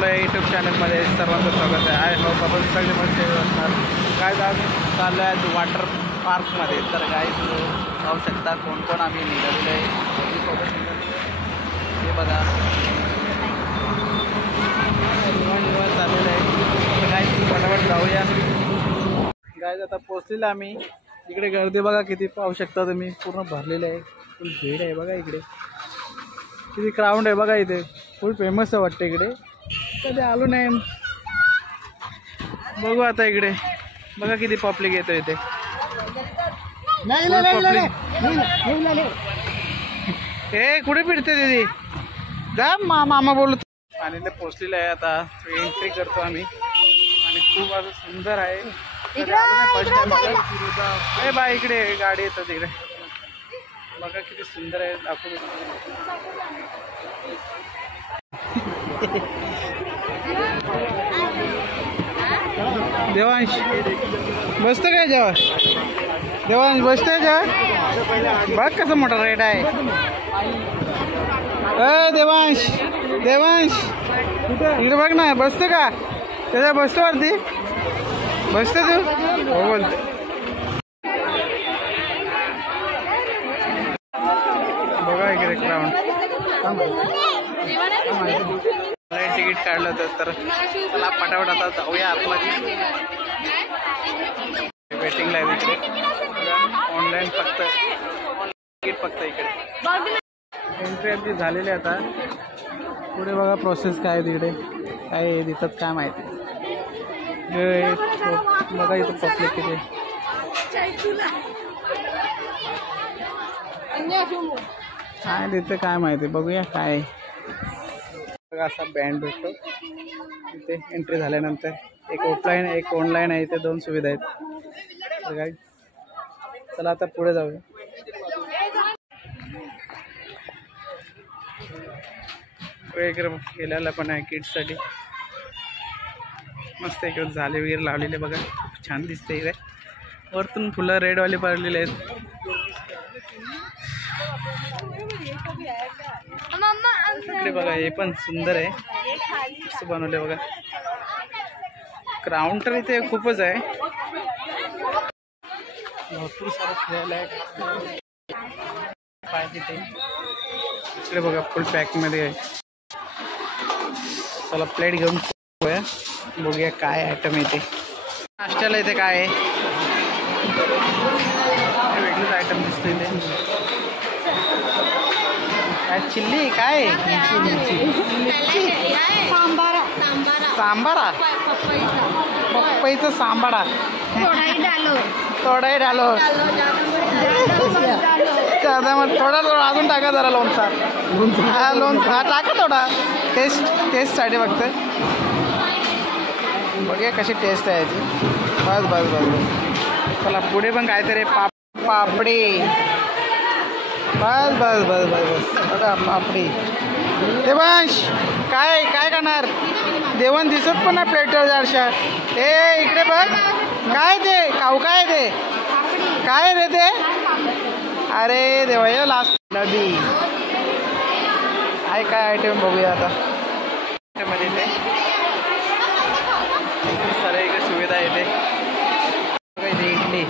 आपल्या यूट्यूब चॅनलमध्ये सर्वांचं स्वागत आहे. आय होप आपण सगळे मस्त असणार. काय आज चाललं आहे वॉटर पार्कमध्ये. तर काय पाहू शकता कोण कोण आम्ही निघालेलो आहे. सोबत हे बघा निवांत चाललेलं आहे. काय फटाफट जाऊया. काय आता पोचलेलं आम्ही. इकडे गर्दी बघा किती पाहू शकता तुम्ही. पूर्ण भरलेलं आहे. फुल भीड आहे बघा. इकडे किती क्राऊड आहे बघा. इथे फुल फेमस आहे वाटतं. इकडे कधी आलो नाही. बघू आता इकडे बघा किती पब्लिक येतो इथे. हे कुठे फिरते दीदी जा मामा बोलतो. आणि ते पोचलेलं आहे. आता एंट्री करतो आम्ही. आणि खूप असं सुंदर आहे. फर्स्ट टाइम बाय इकडे गाडी येतात तिकडे बघा किती सुंदर आहे. दाखवू देवांश बसतं काय जेव्हा. देवांश बसतंय जेव्हा. बघ कसं मोठा रेट आहे. देवांश देवांश इकडे बघ ना. बसतं का त्याच्या. बसतो वरती बसतं तू. हो बोलते. बघा इकडे क्राऊड. तिकीट काढलं होतं तर चला पटापट आता जाऊया आतमध्ये. वेटिंगला आहे तिकडे. ऑनलाईन फक्त तिकीट फक्त इकडे. एंट्री आमची झालेली आता. पुढे बघा प्रोसेस काय तिकडे काय देतात काय माहिती. बघा इथं पब्लिक किती काय देतं काय माहिती. बघूया काय. बघा असा बँड भेटतो इथे एंट्री झाल्यानंतर. एक ऑफलाईन एक ऑनलाईन आहे. इथे दोन सुविधा आहेत. तर काय चला आता पुढे जाऊया. वगैरे गेल्याला पण आहे किड्ससाठी. मस्त इकडे झाले वगैरे लावलेले बघा. छान दिसते इथे. वरतून फुलं रेडवाले पडलेले आहेत. इकडे बघा हे पण सुंदर आहे. कसं बनवले बघा. ग्राउंड तर इथे खूपच आहे. भरपूर सारं खेळायला आहे. इकडे बघा फुल पॅक मध्ये आहे. चला प्लेट घेऊन बघूया काय आयटम येते. नाश्त्याला इथे काय आहे. वेगळंच आयटम दिसतोय इथे. काय चिल्ली काय सांबारा पपईचा सांबारा. थोडाही डालो थोडा अजून टाका जरा लोणचा. हा लोणचा हा टाका थोडा टेस्टसाठी फक्त. बघूया कशी टेस्ट आहे याची. बस बस बस. चला पुढे पण काहीतरी पापडी. बस बस बस बस बस बघा पापडी. देवांश काय काय करणार. देवान दिसत पण ना प्लेटवर जारशा. ए इकडे बघ काय ते खाऊ काय ते काय रे ते. अरे देवा ये लास्ट नदी आहे. काय आयटम बघूया आता. मध्ये ते सारे इकडे सुविधा येते. इडली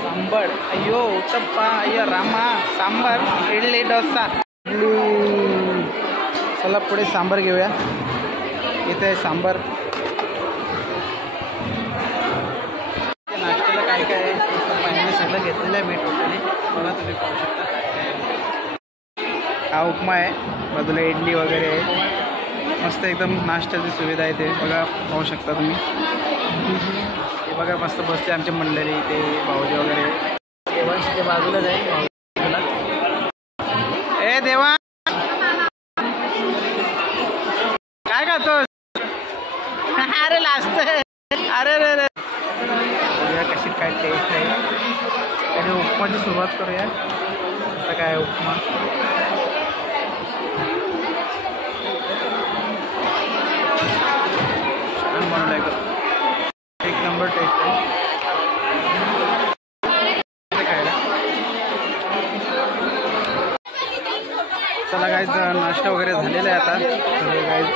सांबर अय्यो उत्तप्पा अय्यो रामा सांबर इडली डोसा. चला पुढे सांबर घेऊया. इथे सांबर. नाश्त्याला काय काय आहे सगळं घेतलेलं आहे मी टोटली. बघा तुम्ही पाहू शकता. हा उपमा आहे. बाजूला इडली वगैरे आहे. मस्त एकदम नाश्त्याची सुविधा आहे ते बघा पाहू शकता तुम्ही. हे बघा मस्त बसते आमची मंडळी इथे. भाऊजी वगैरे देवांश बाजूलाच आहे. ए देवा काय खातोस. अरे लास्ट अरे रे रे. कशी काय टेस्ट आहे. आणि उपमाची सुरुवात करूया. आता काय उपमा छान बनवलाय. एक नंबर टेस्ट आहे. खायला चला काय नाश्ता नाश्ता वगैरे झालेला आहे आता. तर गाईज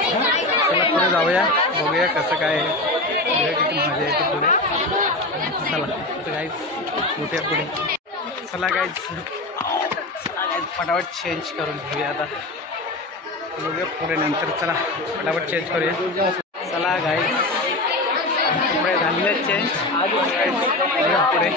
चला पुढे जाऊया, बघूया कसं काय आहे, किती मजा येते पुढे. चला तर गाईज मोठ्या पुढे. चला गाईज फटाफट चेंज करून घेऊया आता, बघूया पुढे नंतर. चला फटाफट चेंज करूया. चला गाईज पुढे झालेलं चेंज पुढे.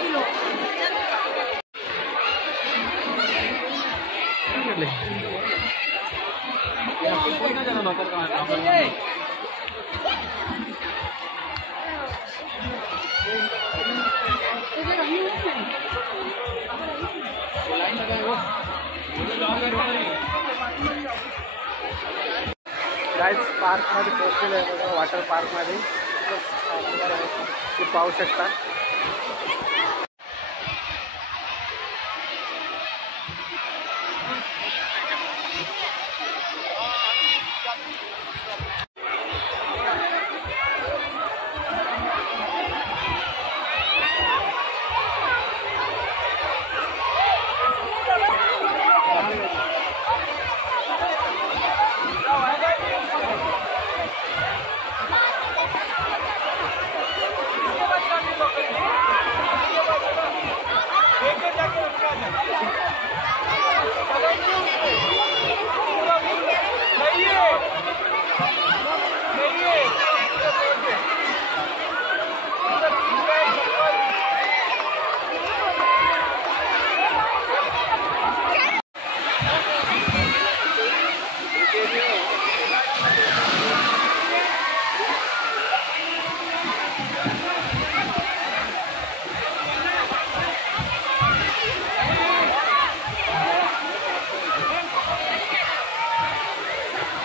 गाईज पार्कमध्ये पोहोचलेलं आहे बघा, वॉटर पार्कमध्ये. तुम्ही पाहू शकता.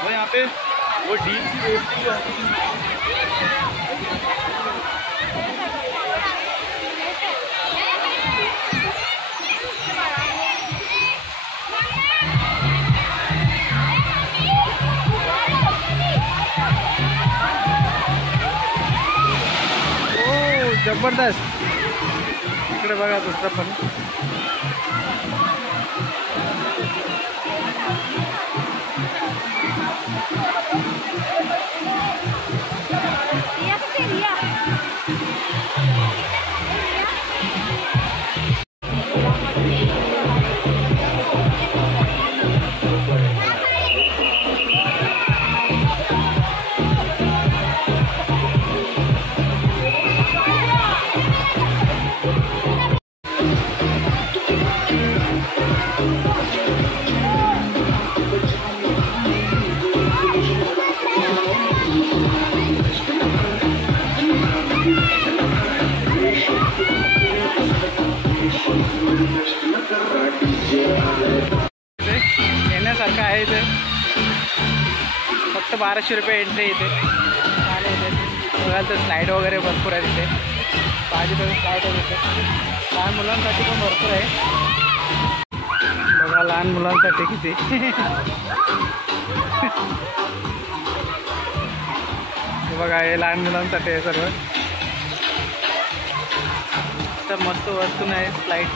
यहाँ पे वो डीप सेफ्टी जबरदस्त. इकडे बघा दुसरा पण. येण्यासारखं आहे ते. फक्त 1200 रुपये एंट्री इथे. बघाल तर स्लाईड वगैरे भरपूर आहे तिथे. पाहिजे तर स्लाईड आहे तिथे. लहान मुलांसाठी पण भरपूर आहे. बघा लहान मुलांसाठी किती. बघा हे लहान मुलांसाठी आहे सर्व. तर मस्त वस्तू नाही स्लाईड.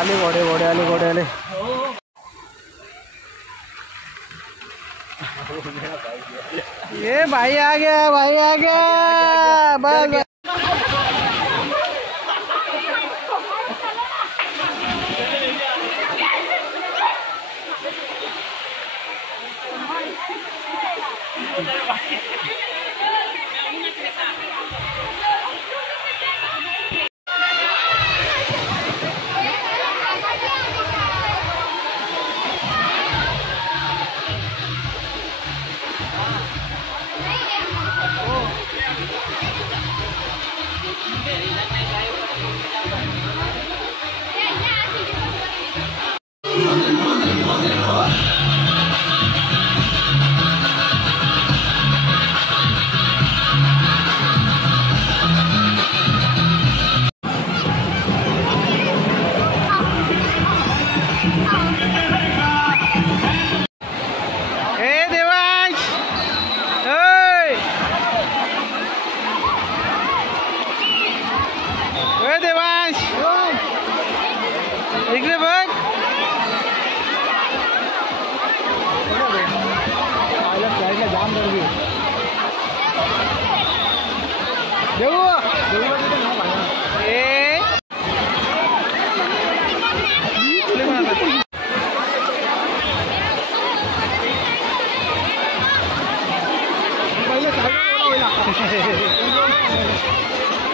आले घोड़े घोड़े आले घोड़े आले. ये भाई आ गया, भाई आ गया. बस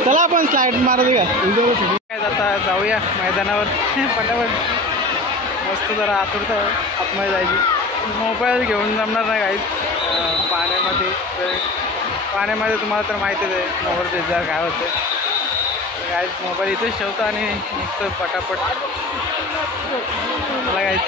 चला आपण स्लाइड मारू दे काय आता जाऊया मैदानावर पटापट. मस्त जरा आतुरता आतमध्ये जायची. मोबाईल घेऊन जमणार नाही काहीच पाण्यामध्ये तुम्हाला तर माहितीच आहे मोबाईल जर काय होतं. काहीच मोबाईल इथेच ठेवतो आणि निघतो पटापट. मला काहीच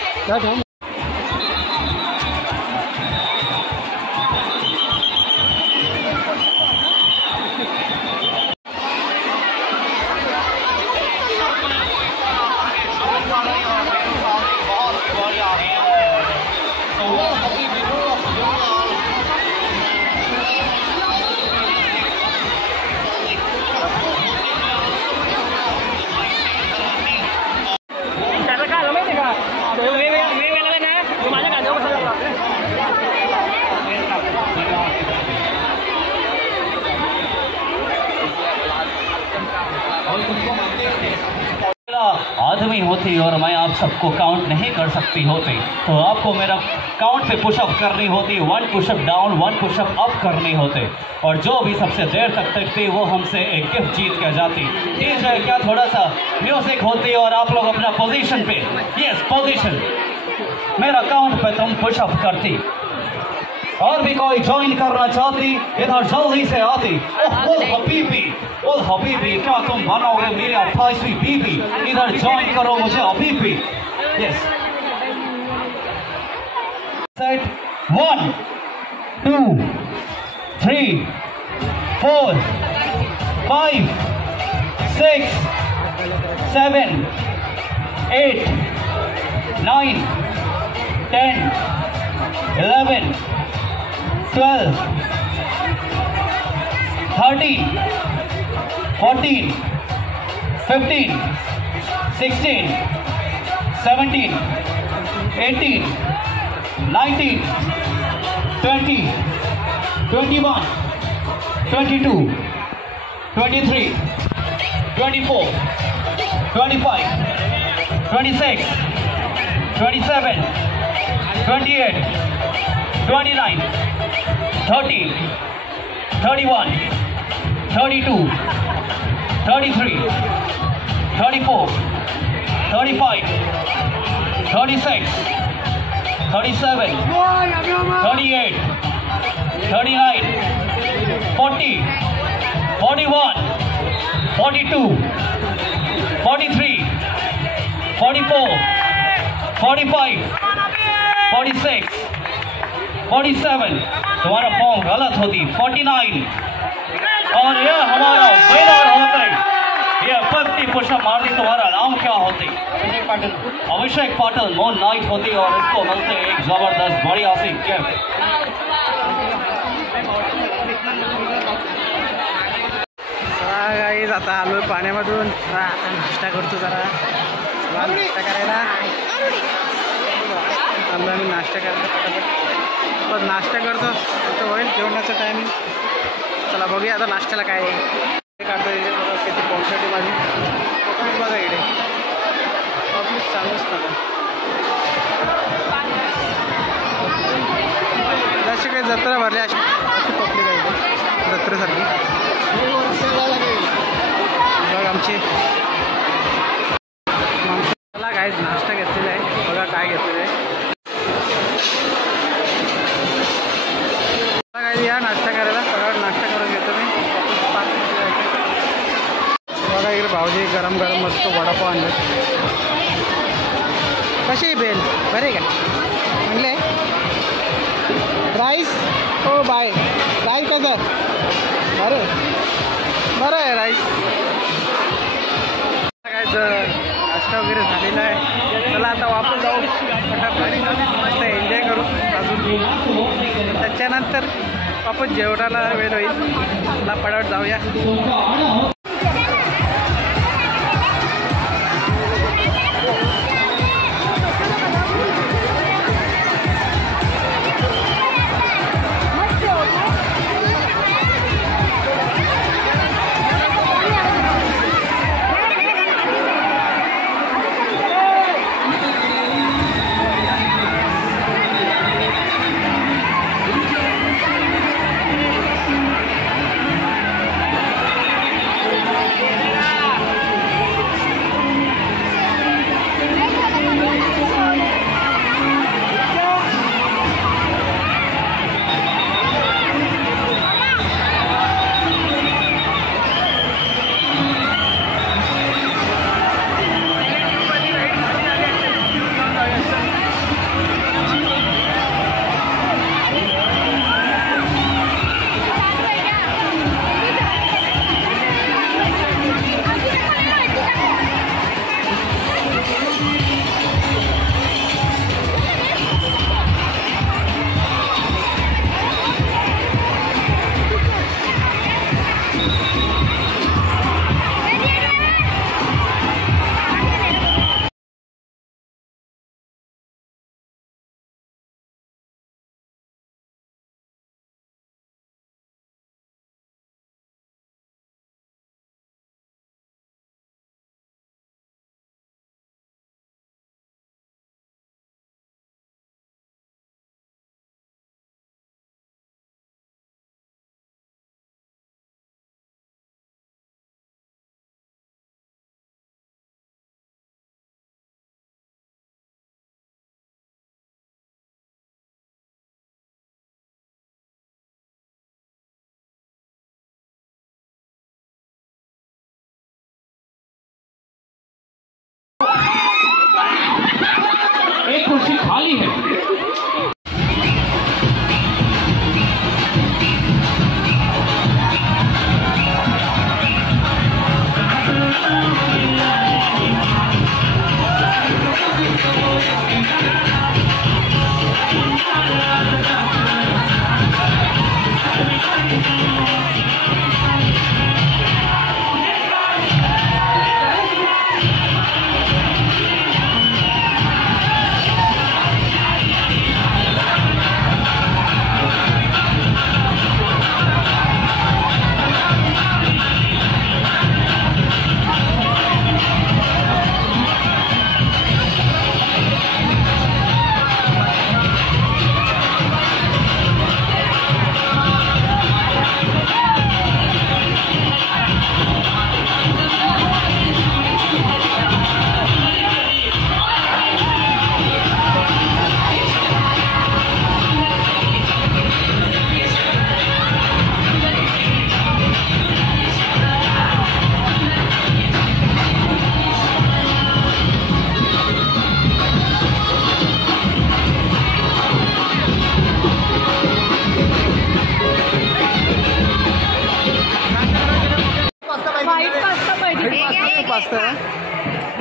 आदमी होती और मैं आप सबको काउंट नहीं कर सकती होती, तो आपको मेरा काउंट पे पुशअप करनी होती. 1 पुशअप डाउन 1 पुशअप अप करनी होते. और जो भी सबसे देर तक तकती वो हमसे एक गिफ्ट जीत कर जाती. डीजे क्या थोड़ा सा म्यूजिक होती और आप लोग अपना पोजीशन पे, यस पोजीशन, मेरा काउंट पे तुम पुशअप करती. और भी कोई ज्वाइन करना चाहती इधर जल्दी से आती. ओह हबीबी क्या तुम बनोगे मेरी 28वीं बीबी. इधर ज्वाइन करो मुझे अभी भी. यस सेट 1 2 3 4 5 6 7 8 9 10 11 12 13 14 15 16 17 18 19 20 21 22 23 24 25 26 27 28 29 30 31 32 33 34 35 36 37 38 39 40 41 42 43 44 45 46 47, तुम्हारा फॉर्म गलत होती. 49 और यह हमारा विनर होते. यह 50 पुशअप मारती. तुम्हारा नाम क्या होती? अभिषेक पाटिल मोन नाइट होती और इसको मिलते एक जबरदस्त बढ़िया सी गिफ्ट. गाईज आता आलोय पाण्यामधून. आता नाश्ता करतो जरा. नाश्ता करायला आलो आम्ही. नाश्ता करतो बस नाश्ता करतो आता होईल जेवणाचं टायमिंग. चला बघूया आता नाश्त्याला काय काढतो. किती पॉम्पलेट माझी पॉम्पलेट बघा इकडे. पॉम्पलेट चालूच नका जशी काही जत्रा भरली अशी पॉम्पलेट आहे इथे जत्रेसारखी. बघ आमची मला काय नाश्ता घेतलेला आहे. बघा काय घेतलेलं आहे. या नाश्ता करायला सगळं नाश्ता करून घेतो मी. बघा इकडे भाऊजी गरम गरम मस्त वडापाव आणले. कशी बेल बरे का चांगले राईस. हो बाय राईस कसं बरं बरं आहे राईस. काय नाश्ता वगैरे झालेला आहे. चला आता वापस जाऊ फटाफट मस्त एन्जॉय करू अजून. त्याच्यानंतर वापस जेवणाला वेळ होईल. चला फटाफट जाऊया.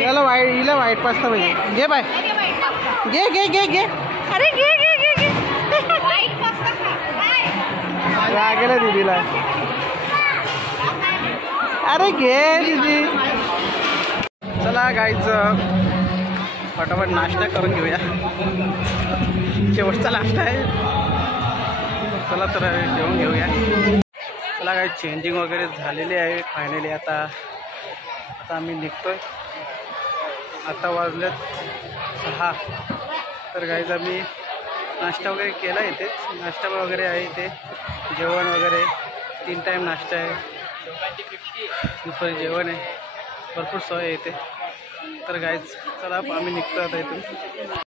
चला वाईट हिला वाईट पास्ता पाहिजे. घे बाय, घे घे घे घे. अरे घे घे घे घे. रागेला दीदीला. अरे घे दीदी. चला गाईच फटाफट नाश्ता करून घेऊया. शेवटचा नाश्ता आहे. चला तर जेवून घेऊया. चला काय चेंजिंग वगैरे झालेली आहे फायनली. आता आम्ही निघतोय. आता वाजलेत 6. तर गाईज आम्ही नाश्ता वगैरे केला इथे. नाश्ता वगैरे आहे इथे, जेवण वगैरे 3 टाईम नाश्ता आहे, दुपारी जेवण आहे, भरपूर सोय आहे इथे. तर गाईज चला आम्ही निघतो आता इथून.